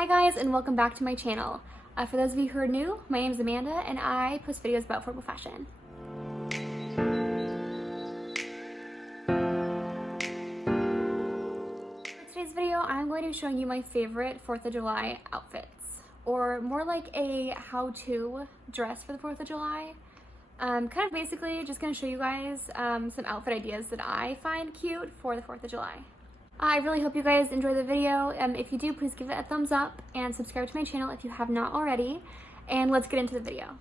Hi guys, and welcome back to my channel. For those of you who are new, my name is Amanda and I post videos about affordable fashion. For today's video, I'm going to be showing you my favorite 4th of July outfits, or more like a how-to dress for the 4th of July. Kind of basically just going to show you guys some outfit ideas that I find cute for the 4th of July. I really hope you guys enjoy the video. If you do, please give it a thumbs up and subscribe to my channel if you have not already. And let's get into the video.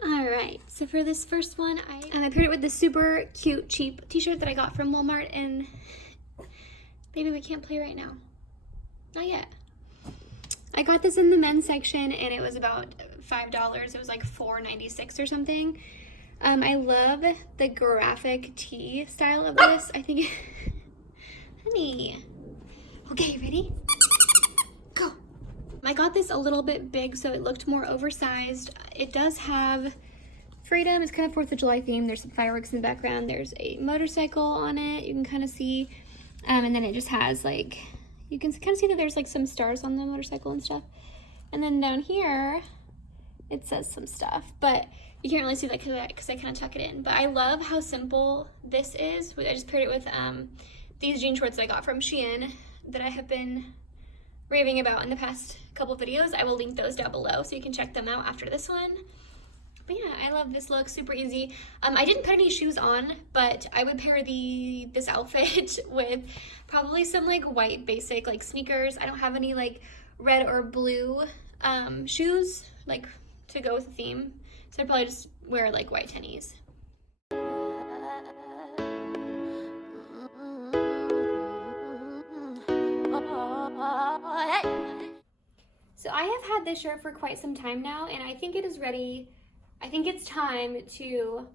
Alright, so for this first one, I paired it with this super cute, cheap t-shirt that I got from Walmart, and baby, we can't play right now. Not yet. I got this in the men's section and it was about $5. It was like $4.96 or something. I love the graphic tee style of this. I think honey. Okay, ready? Go. I got this a little bit big so it looked more oversized. It does have freedom. It's kind of 4th of July themed. There's some fireworks in the background. There's a motorcycle on it. You can kind of see. And then it just has like, you can kind of see that there's like some stars on the motorcycle and stuff. And then down here, it says some stuff. But you can't really see that because I kind of tuck it in. But I love how simple this is. I just paired it with these jean shorts that I got from Shein that I have been raving about in the past couple videos. I will link those down below so you can check them out after this one. But yeah, I love this look, super easy. I didn't put any shoes on, but I would pair this outfit with probably some like white basic like sneakers. I don't have any like red or blue shoes like to go with the theme. So I'd probably just wear like white tennies. So I have had this shirt for quite some time now, and I think it is ready. I think it's time to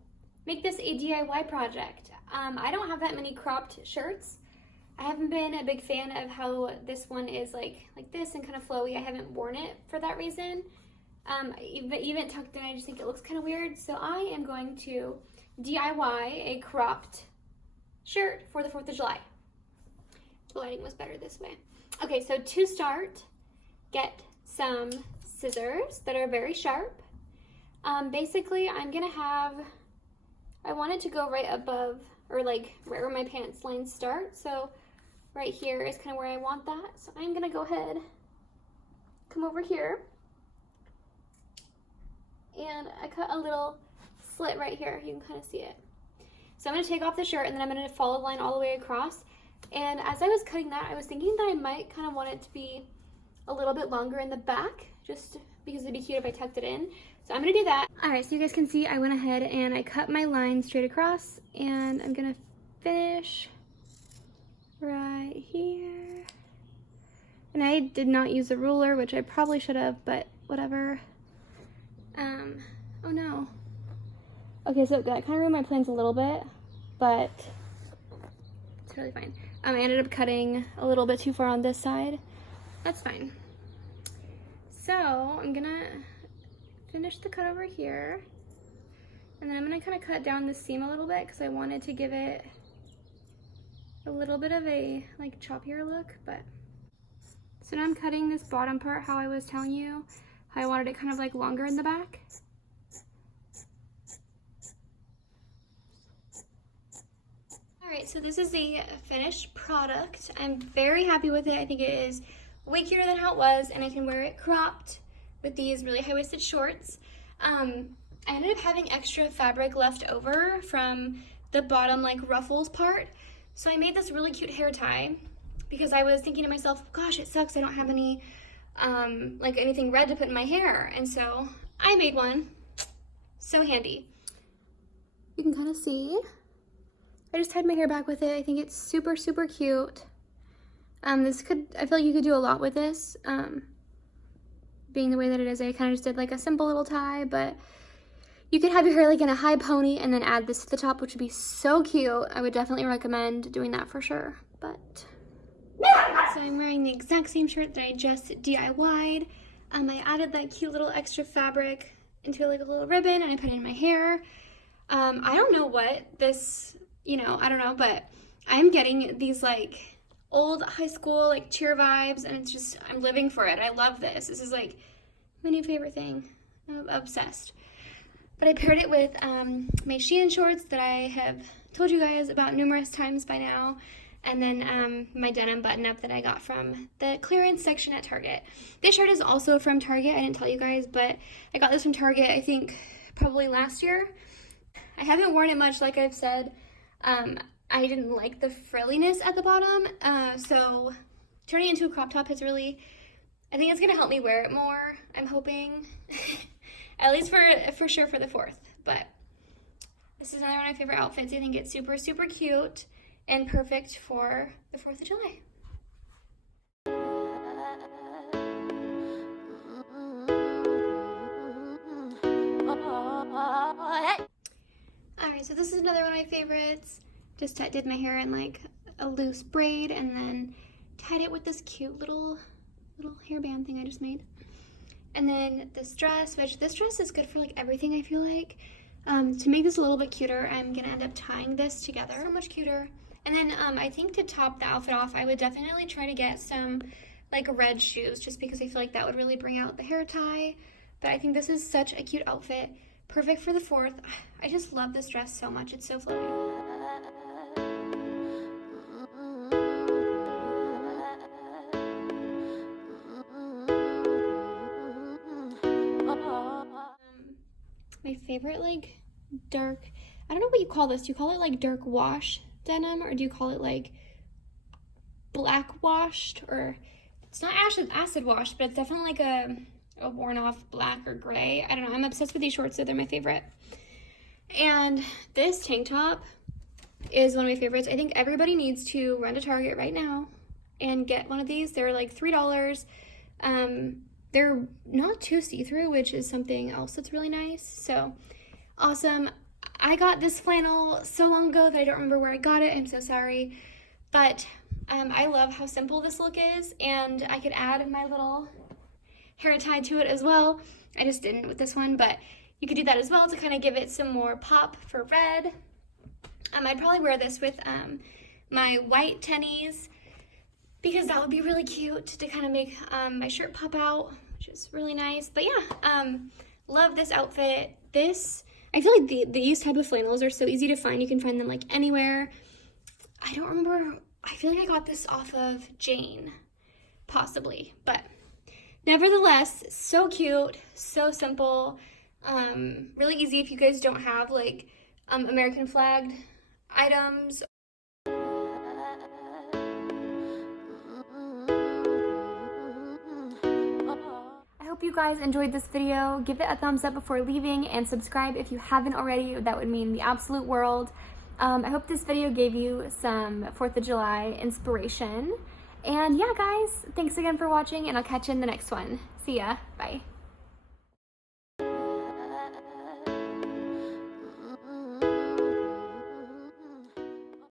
make this a DIY project. I don't have that many cropped shirts. I haven't been a big fan of how this one is like this and kind of flowy. I haven't worn it for that reason. Even tucked in, I just think it looks kind of weird. So I am going to DIY a cropped shirt for the 4th of July. The lighting was better this way. Okay, so to start, get some scissors that are very sharp. Basically, I want it to go right above, or like right where my pants lines start. So right here is kind of where I want that. So I'm gonna go ahead, come over here, and I cut a little slit right here. You can kind of see it. So I'm gonna take off the shirt and then I'm gonna follow the line all the way across. And as I was cutting that, I was thinking that I might kind of want it to be a little bit longer in the back, just because it'd be cute if I tucked it in. So I'm gonna do that. All right, so you guys can see I went ahead and I cut my line straight across, and I'm gonna finish right here. And I did not use a ruler, which I probably should have, but whatever. Oh no. Okay, so that kind of ruined my plans a little bit, but it's totally fine. I ended up cutting a little bit too far on this side. That's fine. So I'm gonna finish the cut over here, and then I'm gonna kind of cut down the seam a little bit because I wanted to give it a little bit of a like choppier look. But so now I'm cutting this bottom part how I was telling you, how I wanted it kind of like longer in the back. Alright, so this is the finished product. I'm very happy with it. I think it is way cuter than how it was, and I can wear it cropped with these really high-waisted shorts. I ended up having extra fabric left over from the bottom like ruffles part, so I made this really cute hair tie because I was thinking to myself, gosh, it sucks I don't have any like anything red to put in my hair, and so I made one. So handy. You can kind of see I just tied my hair back with it. I think it's super cute. I feel like you could do a lot with this. Being the way that it is, I kind of just did like a simple little tie, but you could have your hair like in a high pony and then add this to the top, which would be so cute. I would definitely recommend doing that for sure. But so I'm wearing the exact same shirt that I just DIY'd. I added that cute little extra fabric into like a little ribbon, and I put it in my hair. I don't know what this, I don't know, but I'm getting these like old high school like cheer vibes, and it's just, I'm living for it. I love this. This is like my new favorite thing. I'm obsessed. But I paired it with my Shein shorts that I have told you guys about numerous times by now, and then my denim button-up that I got from the clearance section at Target. This shirt is also from Target. I didn't tell you guys, but I got this from Target, I think, probably last year. I haven't worn it much, like I've said. I didn't like the frilliness at the bottom, so turning it into a crop top is really, I think it's going to help me wear it more, I'm hoping. At least for sure for the 4th. But this is another one of my favorite outfits. I think it's super, super cute and perfect for the 4th of July. Alright, so this is another one of my favorites. Just did my hair in like a loose braid and then tied it with this cute little hairband thing I just made. And then this dress, which this dress is good for like everything, I feel like. To make this a little bit cuter, I'm gonna end up tying this together. So much cuter. And then I think to top the outfit off, I would definitely try to get some like red shoes, just because I feel like that would really bring out the hair tie. But I think this is such a cute outfit. Perfect for the 4th. I just love this dress so much. It's so flowy. My favorite like dark, I don't know what you call this. Do you call it like dark wash denim, or do you call it like black washed? Or it's not acid washed, but it's definitely like a worn off black or gray. I don't know. I'm obsessed with these shorts, so they're my favorite. And this tank top is one of my favorites. I think everybody needs to run to Target right now and get one of these. They're like $3. They're not too see-through, which is something else that's really nice. So awesome. I got this flannel so long ago that I don't remember where I got it. I'm so sorry. But I love how simple this look is, and I could add my little hair tie to it as well. I just didn't with this one, but you could do that as well to kind of give it some more pop for red. I'd probably wear this with my white tennies, because that would be really cute to kind of make my shirt pop out, which is really nice. But yeah, love this outfit. I feel like these type of flannels are so easy to find. You can find them like anywhere. I don't remember, I feel like I got this off of Jane, possibly. But nevertheless, so cute, so simple, really easy if you guys don't have like American flagged items. I hope you guys enjoyed this video. Give it a thumbs up before leaving and subscribe if you haven't already. That would mean the absolute world. I hope this video gave you some 4th of July inspiration. And yeah, guys, thanks again for watching, and I'll catch you in the next one. See ya. Bye.